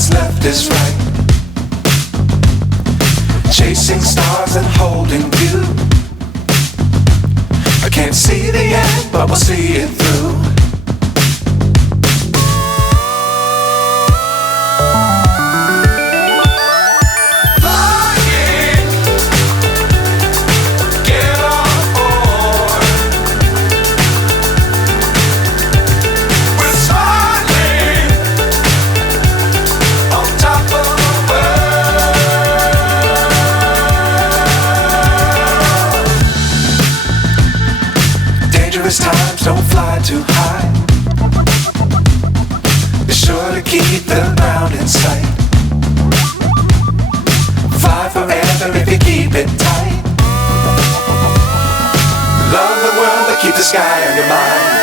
what's left is right. Chasing stars and holding you. I can't see the end, but we'll see it through. Times don't fly too high. Be sure to keep the ground in sight. Fly forever if you keep it tight. Love the world but keep the sky on your mind.